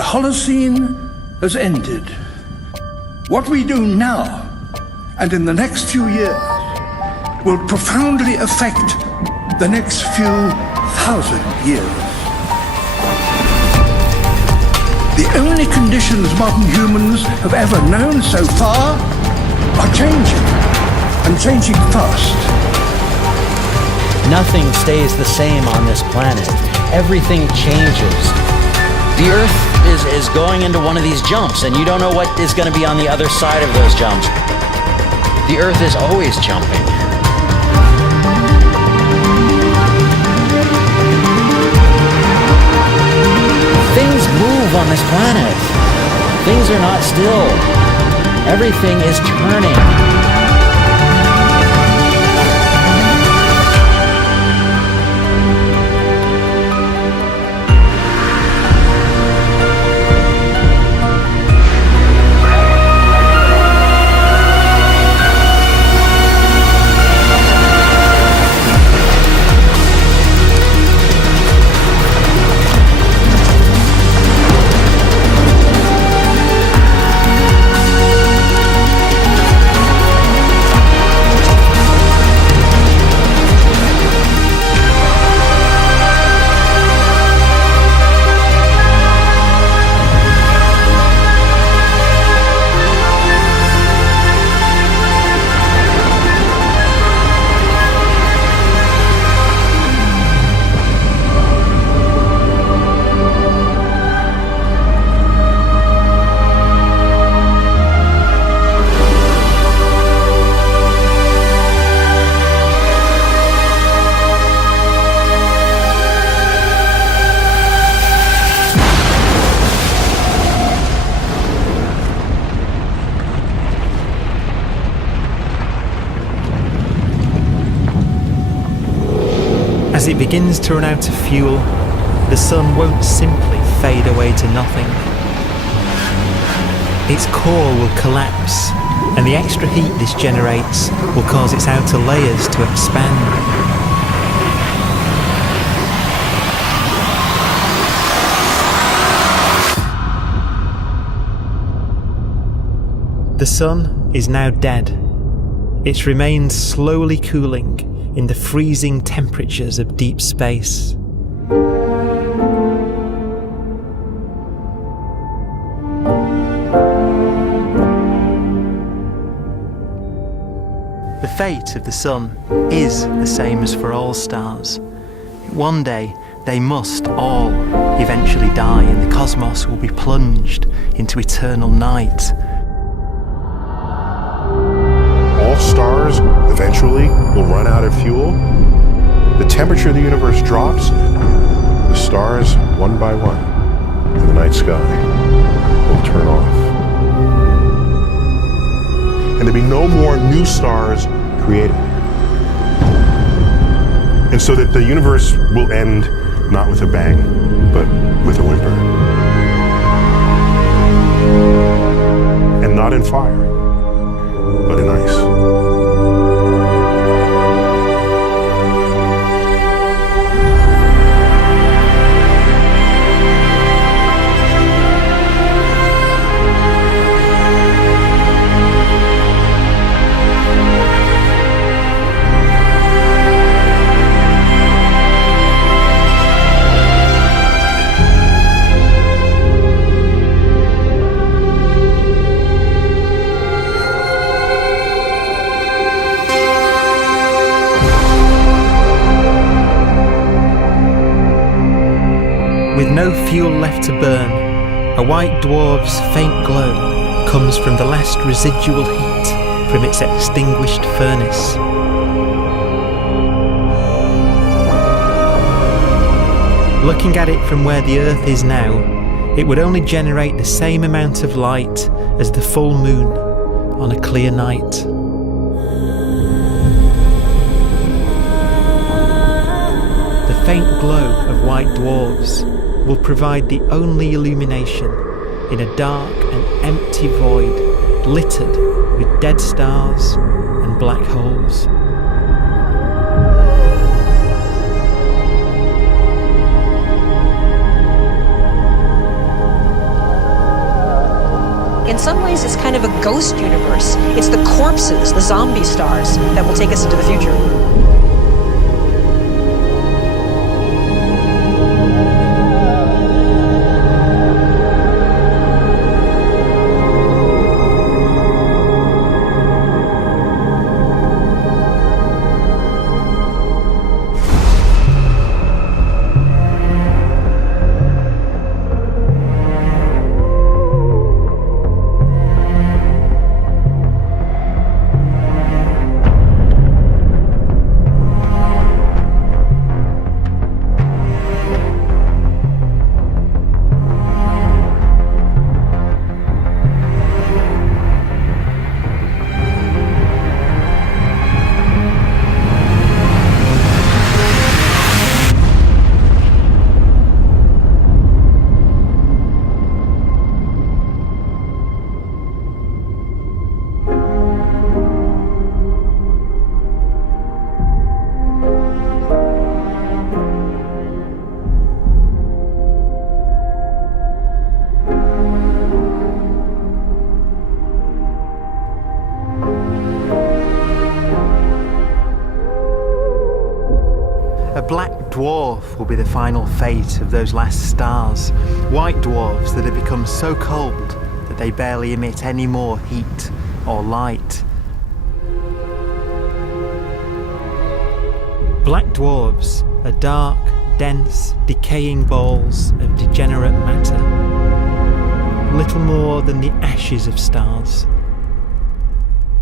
The Holocene has ended. What we do now, and in the next few years, will profoundly affect the next few thousand years. The only conditions modern humans have ever known so far are changing, and changing fast. Nothing stays the same on this planet. Everything changes. The Earth is going into one of these jumps, and you don't know what is going to be on the other side of those jumps. The Earth is always jumping. Things move on this planet. Things are not still. Everything is turning. As it begins to run out of fuel, the sun won't simply fade away to nothing. Its core will collapse, and the extra heat this generates will cause its outer layers to expand. The sun is now dead. Its remains slowly cooling in the freezing temperatures of deep space. The fate of the sun is the same as for all stars. One day they must all eventually die, and the cosmos will be plunged into eternal night. All stars eventually will run out of fuel. The temperature of the universe drops. The stars, one by one, in the night sky, will turn off. And there'll be no more new stars created. And so that the universe will end not with a bang, but with a whimper. And not in fire, but in ice. With no fuel left to burn, a white dwarf's faint glow comes from the last residual heat from its extinguished furnace. Looking at it from where the Earth is now, it would only generate the same amount of light as the full moon on a clear night. The faint glow of white dwarfs will provide the only illumination in a dark and empty void littered with dead stars and black holes. ghost universe. It's the corpses, the zombie stars, that will take us into the future. A black dwarf will be the final fate of those last stars. White dwarfs that have become so cold that they barely emit any more heat or light. Black dwarfs are dark, dense, decaying balls of degenerate matter. Little more than the ashes of stars.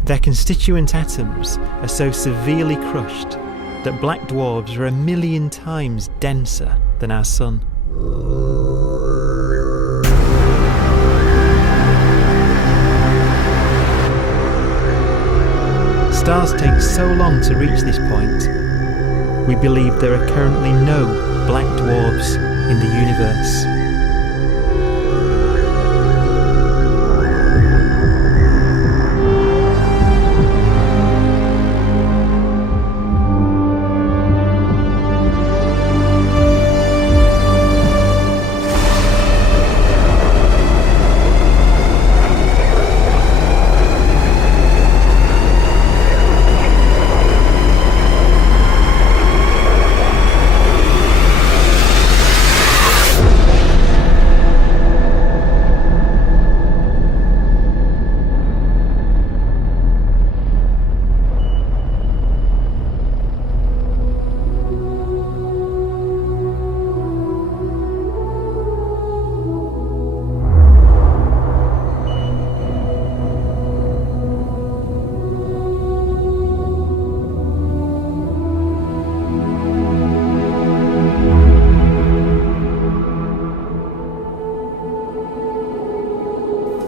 Their constituent atoms are so severely crushed that black dwarfs are 1,000,000 times denser than our sun. Stars take so long to reach this point, we believe there are currently no black dwarfs in the universe.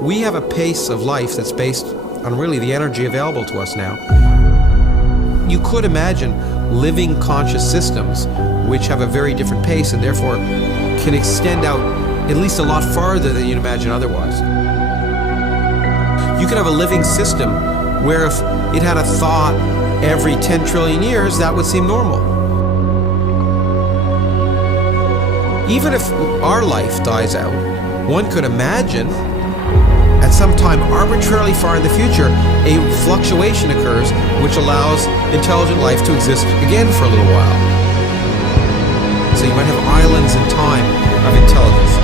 We have a pace of life that's based on really the energy available to us now. You could imagine living conscious systems which have a very different pace and therefore can extend out at least a lot farther than you'd imagine otherwise. You could have a living system where if it had a thought every 10 trillion years, that would seem normal. Even if our life dies out, one could imagine at some time arbitrarily far in the future, a fluctuation occurs which allows intelligent life to exist again for a little while. So you might have islands in time of intelligence.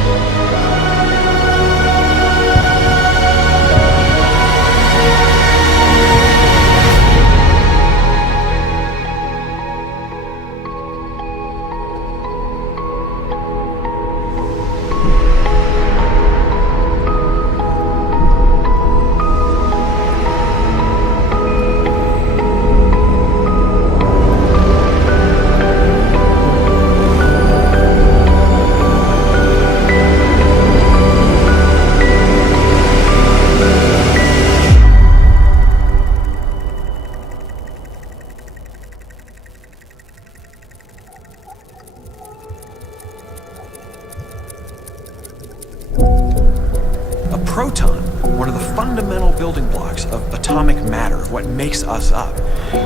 Proton, one of the fundamental building blocks of atomic matter, what makes us up,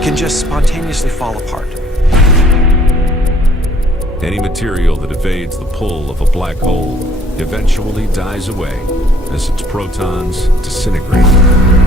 can just spontaneously fall apart. Any material that evades the pull of a black hole eventually dies away as its protons disintegrate.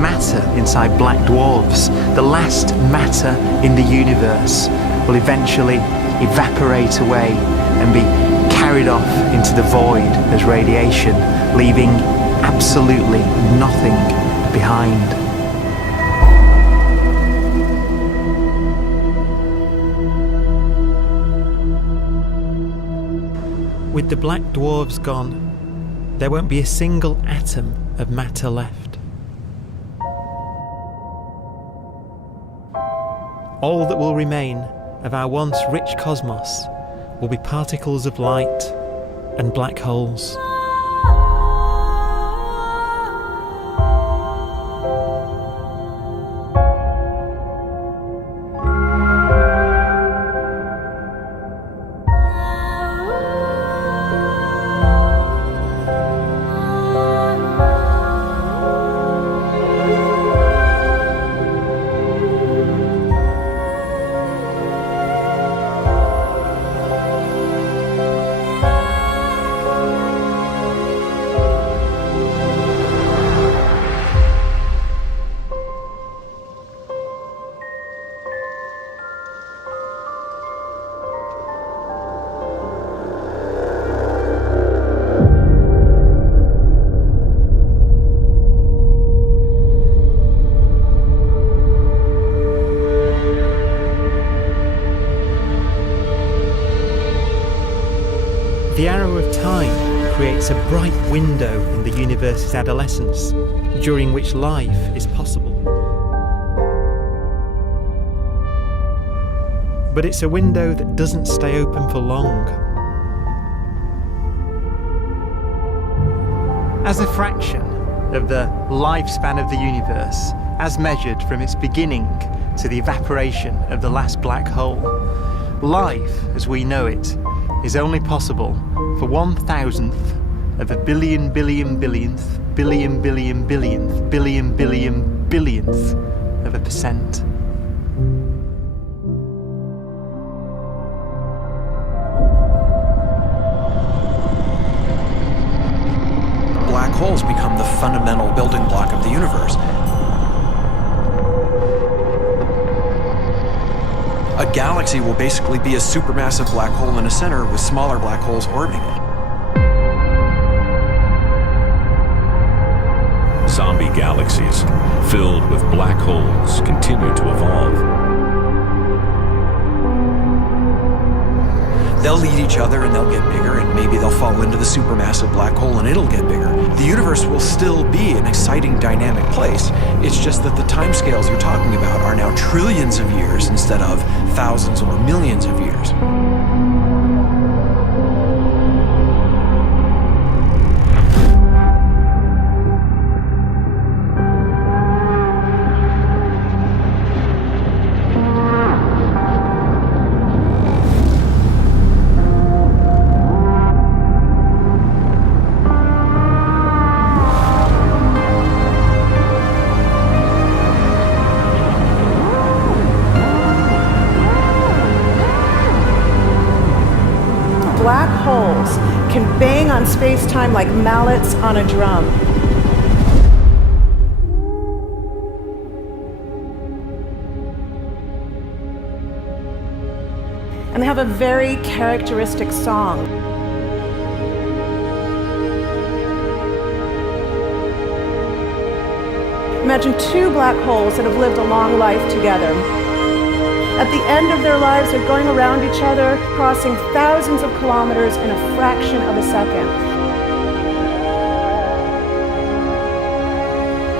matter inside black dwarfs, the last matter in the universe, will eventually evaporate away and be carried off into the void as radiation, leaving absolutely nothing behind. With the black dwarfs gone, there won't be a single atom of matter left. All that will remain of our once rich cosmos will be particles of light and black holes. The arrow of time creates a bright window in the universe's adolescence, during which life is possible. But it's a window that doesn't stay open for long. As a fraction of the lifespan of the universe, as measured from its beginning to the evaporation of the last black hole, life, as we know it, is only possible for 1,000th of a billion billionth of a percent. Black holes become the fundamental building block of the universe. A galaxy will basically be a supermassive black hole in a center with smaller black holes orbiting it. Zombie galaxies filled with black holes continue to evolve. They'll eat each other and they'll get bigger, and maybe they'll fall into the supermassive black hole and it'll get bigger. The universe will still be an exciting, dynamic place. It's just that the timescales you're talking about are now trillions of years instead of thousands or millions of years. Black holes can bang on space-time like mallets on a drum. And they have a very characteristic song. Imagine two black holes that have lived a long life together. At the end of their lives, they're going around each other, crossing thousands of kilometers in a fraction of a second.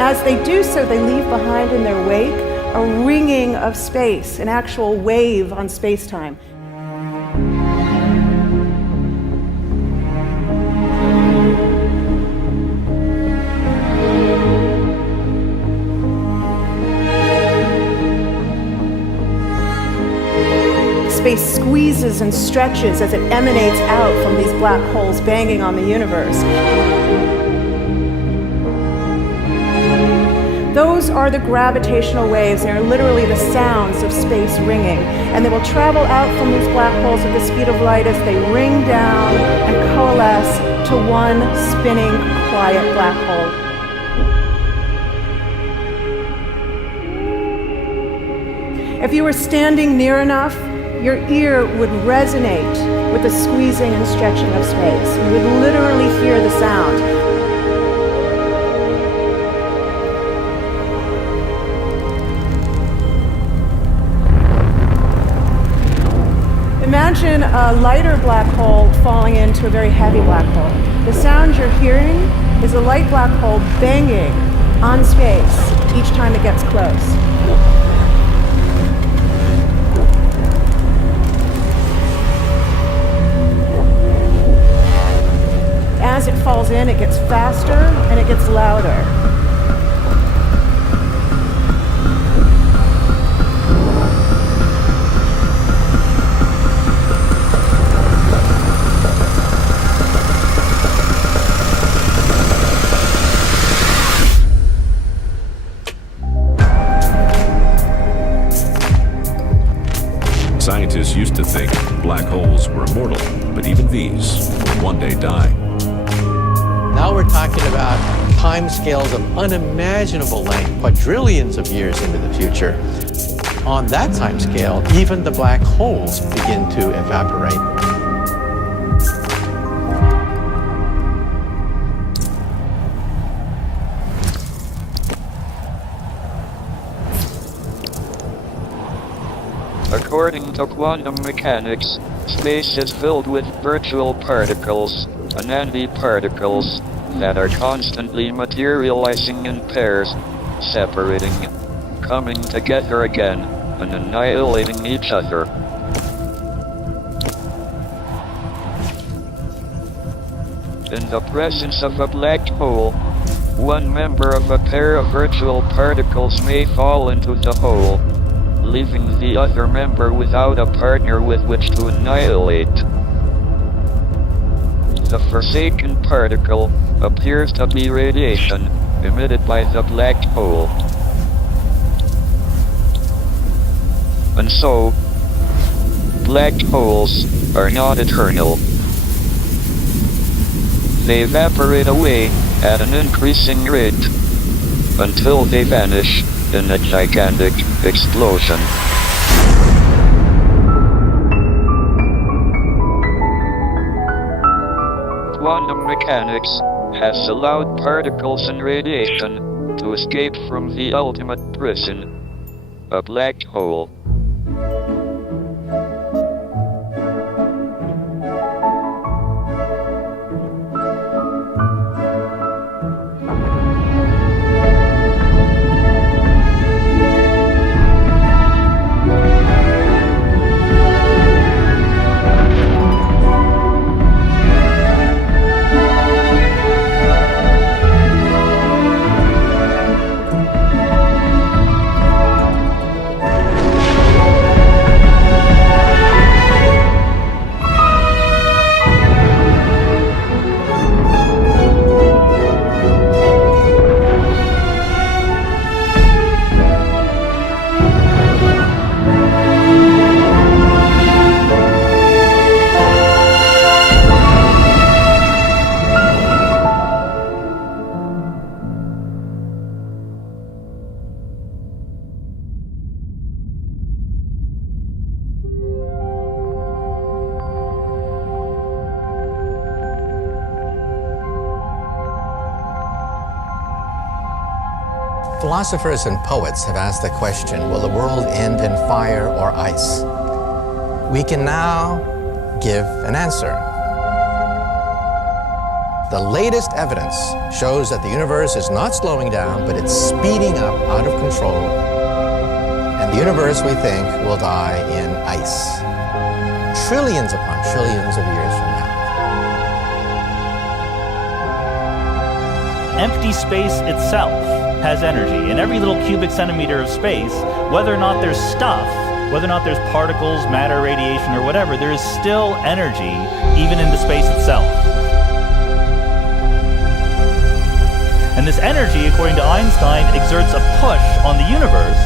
As they do so, they leave behind in their wake a ringing of space, an actual wave on space-time. Space squeezes and stretches as it emanates out from these black holes banging on the universe. Those are the gravitational waves. They are literally the sounds of space ringing. And they will travel out from these black holes at the speed of light as they ring down and coalesce to one spinning, quiet black hole. If you were standing near enough, your ear would resonate with the squeezing and stretching of space. You would literally hear the sound. Imagine a lighter black hole falling into a very heavy black hole. The sound you're hearing is a light black hole banging on space each time it gets close. As it falls in, it gets faster and it gets louder. Scientists used to think black holes were immortal, but even these will one day die. Now we're talking about time scales of unimaginable length, quadrillions of years into the future. On that time scale, even the black holes begin to evaporate. According to quantum mechanics, space is filled with virtual particles, antiparticles, that are constantly materializing in pairs, separating, coming together again, and annihilating each other. In the presence of a black hole, one member of a pair of virtual particles may fall into the hole, leaving the other member without a partner with which to annihilate. The forsaken particle appears to be radiation emitted by the black hole. And so, black holes are not eternal. They evaporate away at an increasing rate until they vanish in a gigantic explosion. Quantum mechanics has allowed particles and radiation to escape from the ultimate prison, a black hole. Philosophers and poets have asked the question, will the world end in fire or ice? We can now give an answer. The latest evidence shows that the universe is not slowing down, but it's speeding up out of control. And the universe, we think, will die in ice. Trillions upon trillions of years from now. Empty space itself has energy. In every little cubic centimeter of space, whether or not there's stuff, whether or not there's particles, matter, radiation, or whatever, there is still energy even in the space itself. And this energy, according to Einstein, exerts a push on the universe.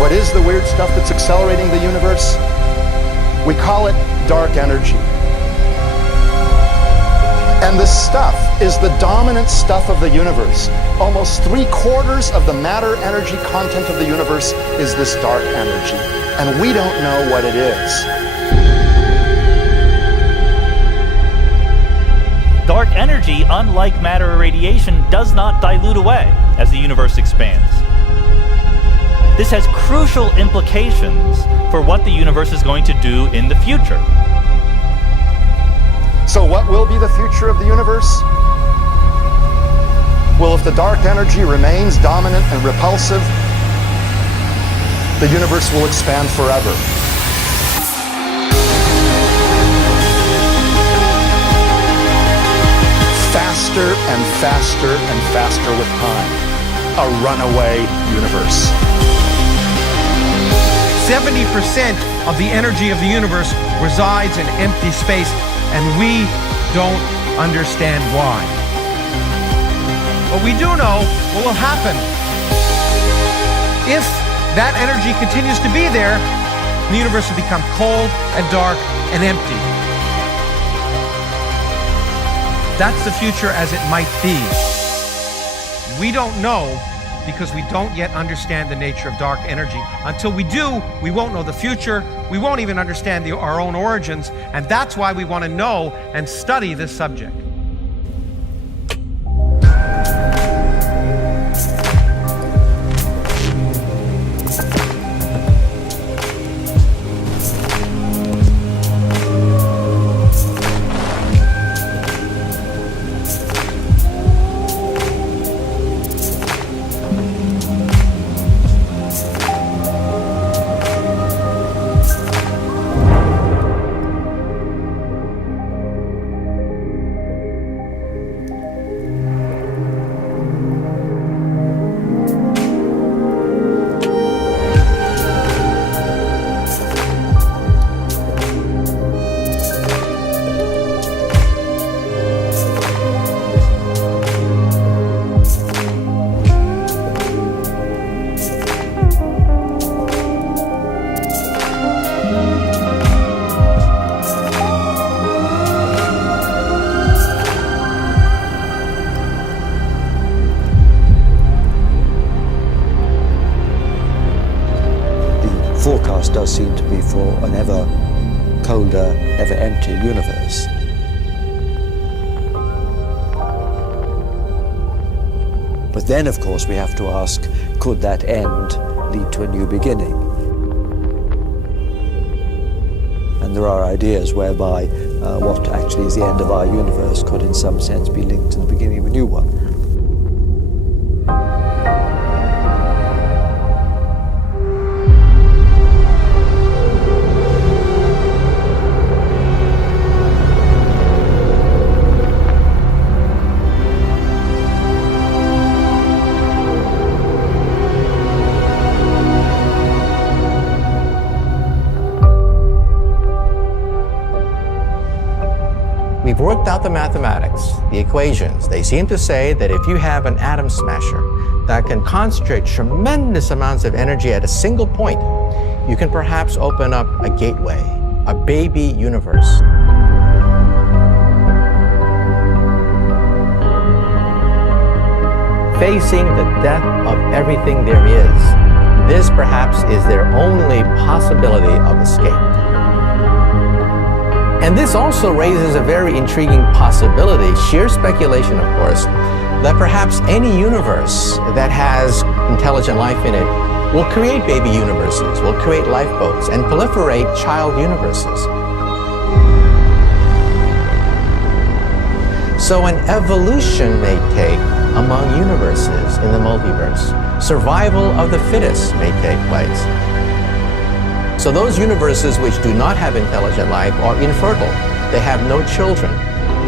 What is the weird stuff that's accelerating the universe? We call it dark energy. And this stuff is the dominant stuff of the universe. Almost 3/4 of the matter energy content of the universe is this dark energy. And we don't know what it is. Dark energy, unlike matter or radiation, does not dilute away as the universe expands. This has crucial implications for what the universe is going to do in the future. So what will be the future of the universe? Well, if the dark energy remains dominant and repulsive, the universe will expand forever. Faster and faster and faster with time. A runaway universe. 70% of the energy of the universe resides in empty space, and we don't understand why. But we do know what will happen. If that energy continues to be there, the universe will become cold and dark and empty. That's the future as it might be. We don't know because we don't yet understand the nature of dark energy. Until we do, we won't know the future. We won't even understand our own origins, and that's why we want to know and study this subject. Forecast does seem to be for an ever colder, ever emptier universe. But then, of course, we have to ask, could that end lead to a new beginning? And there are ideas whereby what actually is the end of our universe could in some sense be linked to the beginning of a new one. We've worked out the mathematics, the equations. They seem to say that if you have an atom smasher that can concentrate tremendous amounts of energy at a single point, you can perhaps open up a gateway, a baby universe. Facing the death of everything there is, this perhaps is their only possibility of escape. And this also raises a very intriguing possibility, sheer speculation of course, that perhaps any universe that has intelligent life in it will create baby universes, will create lifeboats, and proliferate child universes. So an evolution may take among universes in the multiverse. Survival of the fittest may take place. So those universes which do not have intelligent life are infertile. They have no children.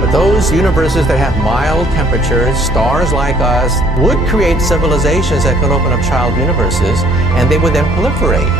But those universes that have mild temperatures, stars like us, would create civilizations that can open up child universes, and they would then proliferate.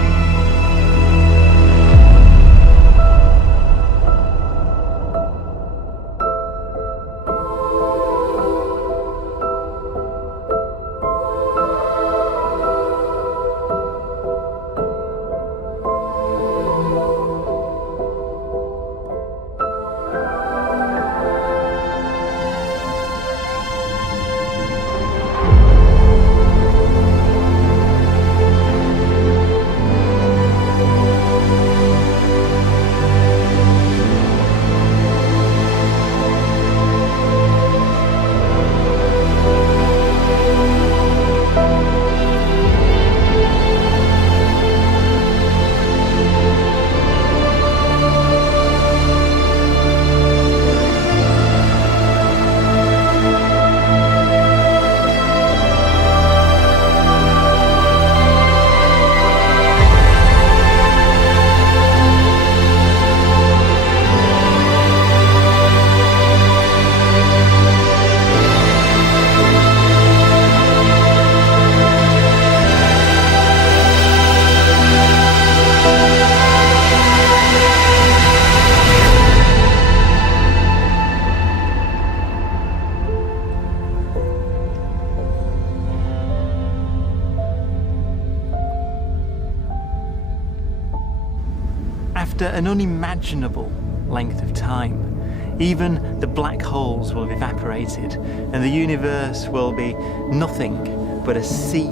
after an unimaginable length of time, even the black holes will have evaporated and the universe will be nothing but a sea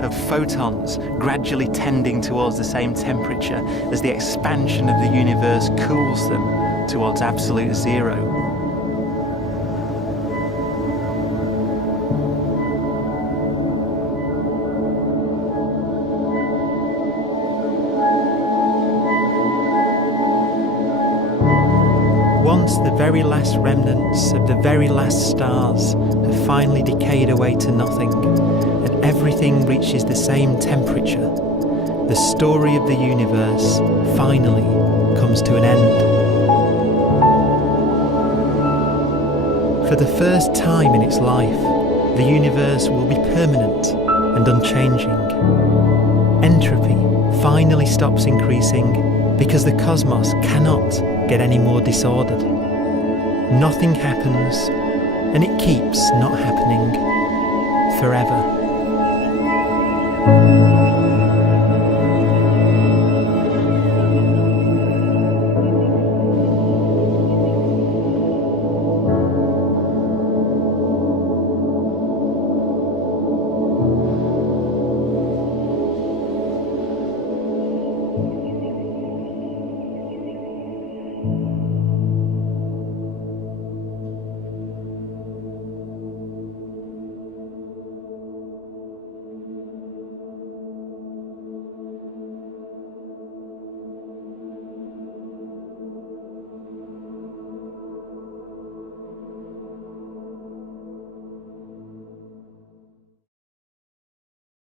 of photons gradually tending towards the same temperature as the expansion of the universe cools them towards absolute zero. Once the very last remnants of the very last stars have finally decayed away to nothing, and everything reaches the same temperature, the story of the universe finally comes to an end. For the first time in its life, the universe will be permanent and unchanging. Entropy finally stops increasing because the cosmos cannot get any more disordered. Nothing happens, and it keeps not happening forever.